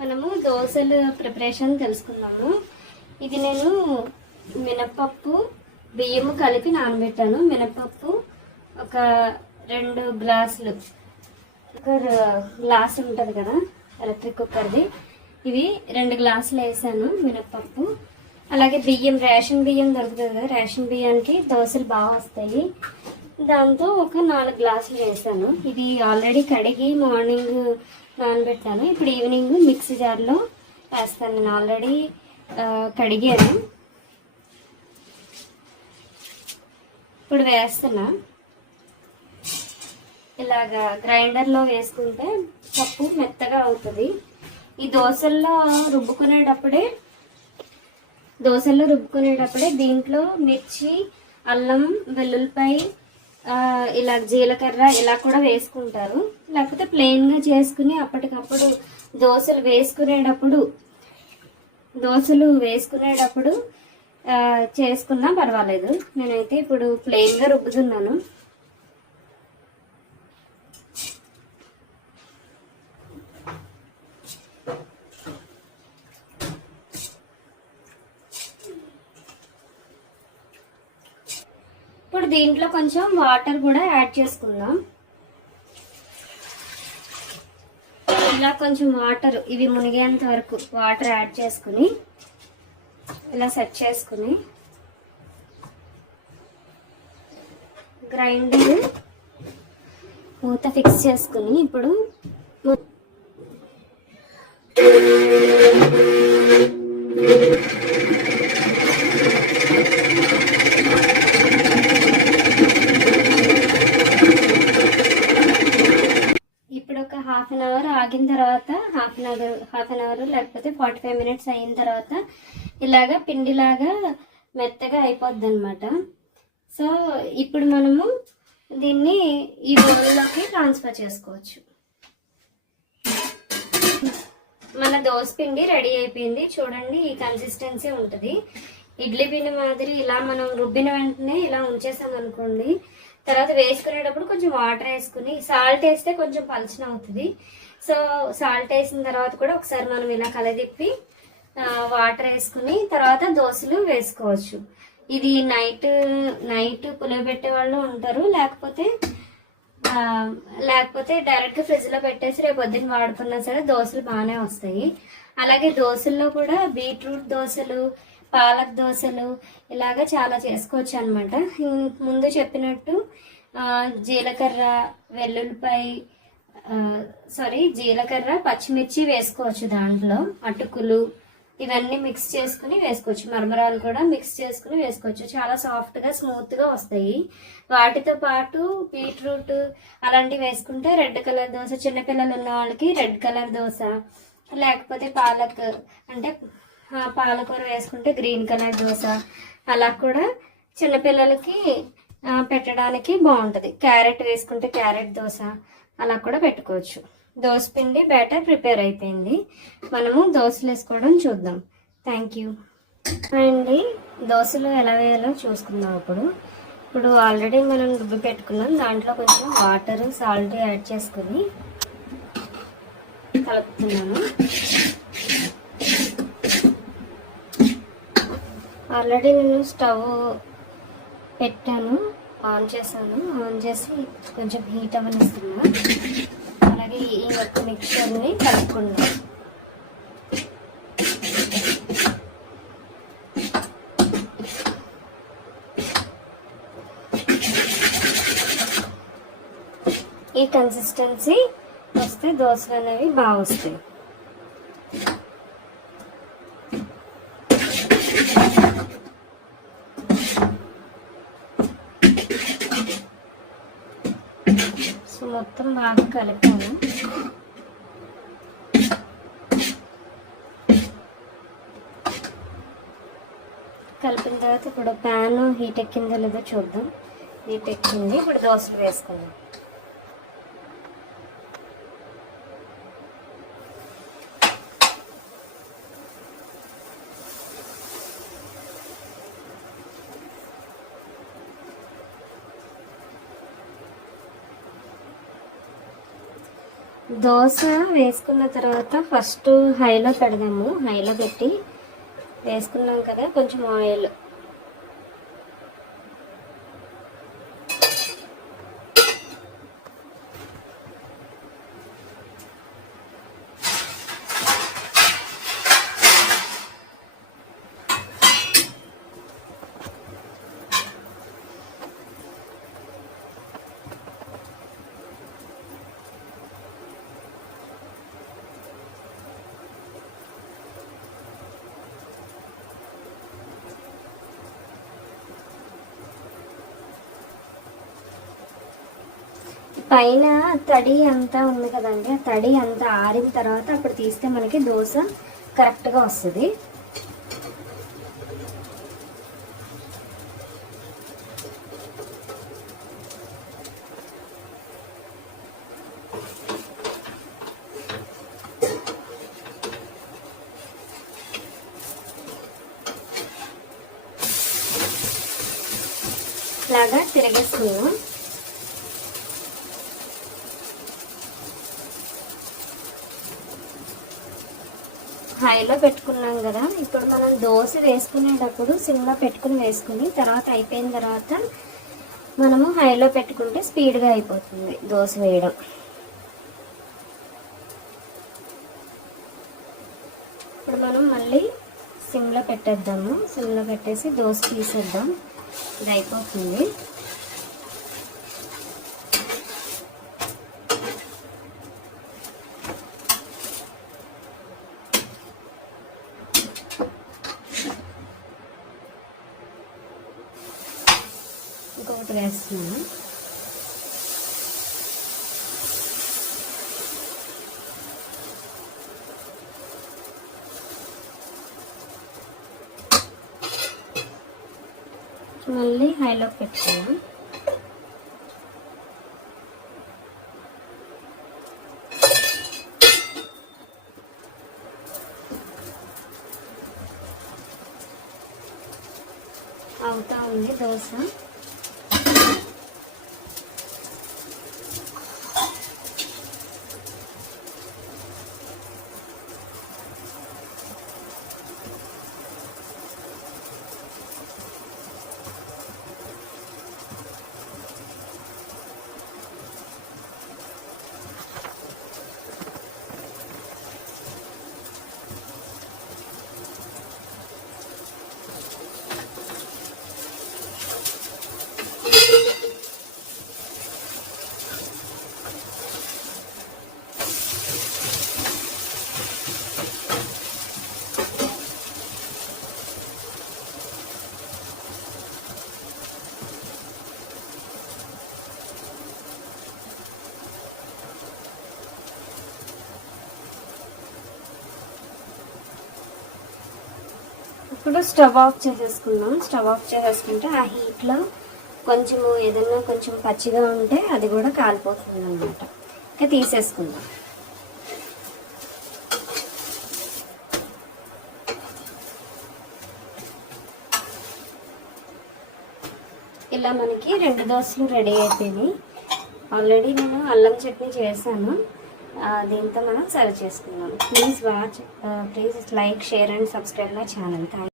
మనము దోశలు ప్రిపరేషన్ తెలుసుకుందాము. ఇది నేను మినపప్పు బియ్యము కలిపి నానబెట్టాను. మినపప్పు ఒక 2 గ్లాసులు, ఒక గ్లాస్ ఉంటుంది కదా ఎలక్ట్రిక్ కుక్కర్ది, ఇవి 2 గ్లాసులు వేసాను మినపప్పు. అలాగే బియ్యం, రేషన్ బియ్యం దొరుకుతుంది కదా, రేషన్ బియ్యానికి దోశలు బాగా వస్తాయి. దాంతో ఒక 4 గ్లాసులు వేసాను. ఇది ఆల్రెడీ కడిగి మార్నింగ్ నానబెట్టాను. ఇప్పుడు ఈవినింగ్ మిక్సీ జార్లో వేస్తాను. నేను ఆల్రెడీ కడిగాను. ఇప్పుడు వేస్తున్నా. ఇలాగా గ్రైండర్లో వేసుకుంటే పప్పు మెత్తగా అవుతుంది. ఈ దోశల్లో రుబ్బుకునేటప్పుడే దీంట్లో మిర్చి, అల్లం, వెల్లుల్లిపాయ, ఇలా జీలకర్ర ఇలా కూడా వేసుకుంటారు. లేకపోతే ప్లెయిన్గా చేసుకుని అప్పటికప్పుడు దోశలు వేసుకునేటప్పుడు చేసుకున్నా పర్వాలేదు. నేనైతే ఇప్పుడు ప్లెయిన్గా రుబ్బుతున్నాను. ఇప్పుడు దీంట్లో కొంచెం వాటర్ కూడా యాడ్ చేసుకుందాం. ఇలా కొంచెం వాటర్, ఇవి మునిగేంత వరకు వాటర్ యాడ్ చేసుకుని ఇలా సెట్ చేసుకుని గ్రైండర్ మూత ఫిక్స్ చేసుకుని ఇప్పుడు ఒక హాఫ్ అన్ అవర్ ఆగిన తర్వాత, హాఫ్ అన్ అవర్ లేకపోతే 45 మినిట్స్ అయిన తర్వాత ఇలాగా పిండిలాగా మెత్తగా అయిపోద్ది అనమాట. సో ఇప్పుడు మనము దీన్ని ఈ బౌల్లోకి ట్రాన్స్ఫర్ చేసుకోవచ్చు. మన దోశ పిండి రెడీ అయిపోయింది. చూడండి, ఈ కన్సిస్టెన్సీ ఉంటుంది. ఇడ్లీ పిండి మాదిరి ఇలా మనం రుబ్బిన వెంటనే ఇలా ఉంచేసాం అనుకోండి, తర్వాత వేసుకునేటప్పుడు కొంచెం వాటర్ వేసుకుని, సాల్ట్ వేస్తే కొంచెం పలచన అవుతుంది. సో సాల్ట్ వేసిన తర్వాత కూడా ఒకసారి మనం ఇలా కలదిప్పి వాటర్ వేసుకుని తర్వాత దోశలు వేసుకోవచ్చు. ఇది నైట్ పులియబెట్టే వాళ్ళు ఉంటారు. లేకపోతే డైరెక్ట్గా ఫ్రిడ్జ్లో పెట్టేసి రేపు పొద్దున్న వాడుకున్నా సరే దోశలు బాగానే వస్తాయి. అలాగే దోశల్లో కూడా బీట్రూట్ దోశలు, పాలక్ దోశలు ఇలాగా చాలా చేసుకోవచ్చు అనమాట. ముందు చెప్పినట్టు జీలకర్ర, పచ్చిమిర్చి వేసుకోవచ్చు. దాంట్లో అటుకులు ఇవన్నీ మిక్స్ చేసుకుని వేసుకోవచ్చు. మరమరాలు కూడా మిక్స్ చేసుకుని వేసుకోవచ్చు. చాలా సాఫ్ట్గా స్మూత్గా వస్తాయి. వాటితో పాటు బీట్రూట్ అలాంటివి వేసుకుంటే రెడ్ కలర్ దోశ, చిన్నపిల్లలు ఉన్న వాళ్ళకి రెడ్ కలర్ దోశ, లేకపోతే పాలకూర వేసుకుంటే గ్రీన్ కలర్ దోశ, అలా కూడా చిన్నపిల్లలకి పెట్టడానికి బాగుంటుంది. క్యారెట్ వేసుకుంటే క్యారెట్ దోశ అలా కూడా పెట్టుకోవచ్చు. దోశ పిండి బ్యాటర్ ప్రిపేర్ అయిపోయింది. మనము దోశలు వేసుకోవడం చూద్దాం. థ్యాంక్ యూ అండి. దోశలు ఎలా వేయాలో చూసుకుందాం. ఇప్పుడు ఆల్రెడీ మనం రుబ్బి పెట్టుకున్నాం. దాంట్లో కొంచెం వాటర్, సాల్ట్ యాడ్ చేసుకుని కలుపుతున్నాను. ఆల్రెడీ నేను స్టవ్ పెట్టాను, ఆన్ చేసి కొంచెం హీట్ అవ్వనిస్తున్నా. అలాగే ఈ యొక్క మిక్చర్ని కలుపుకుందాం. ఈ కన్సిస్టెన్సీ వస్తే దోశలు అనేవి బాగా వస్తాయి. మొత్తం బాగా కలిపాను. కలిపిన తర్వాత ఇప్పుడు ప్యాన్ హీట్ ఎక్కిందో లేదో చూద్దాం. హీట్ ఎక్కింది. ఇప్పుడు దోశలు వేసుకుందాం. దోశ వేసుకున్న తర్వాత ఫస్ట్ హైలో పెడదాము. హైలో పెట్టి వేసుకున్నాం కదా, కొంచెం ఆయిల్ పైన తడి అంతా ఉంది కదండి, ఆ తడి అంతా ఆరిన తర్వాత అప్పుడు తీస్తే మనకి దోశ కరెక్ట్గా వస్తుంది. ఇలాగా తిరగేసుకున్నాం. హైలో పెట్టుకున్నాం కదా, ఇప్పుడు మనం దోశ వేసుకునేటప్పుడు సిమ్లో పెట్టుకుని వేసుకుని తర్వాత అయిపోయిన తర్వాత మనము హైలో పెట్టుకుంటే స్పీడ్గా అయిపోతుంది దోశ వేయడం. ఇప్పుడు మనం మళ్ళీ సిమ్లో పెట్టేద్దాము. సిమ్లో పెట్టేసి దోశ తీసేద్దాం. ఇది అయిపోతుంది. ఇంకొకటి వేస్తున్నాను. మళ్ళీ హైలో పెట్టుకున్నాం. అవుతా ఉంది దోశ. ఇప్పుడు స్టవ్ ఆఫ్ చేసేసుకుందాం. స్టవ్ ఆఫ్ చేసేసుకుంటే ఆ హీట్లో కొంచెము ఏదన్నా కొంచెం పచ్చిగా ఉంటే అది కూడా కాలిపోతుంది అన్నమాట. ఇంకా తీసేసుకుందాం. ఇలా మనకి 2 దోశలు రెడీ అయిపోయినాయి. ఆల్రెడీ నేను అల్లం చట్నీ చేశాను. దీంతో మనం సర్వ్ చేసుకుందాం. Please like, share and subscribe my channel.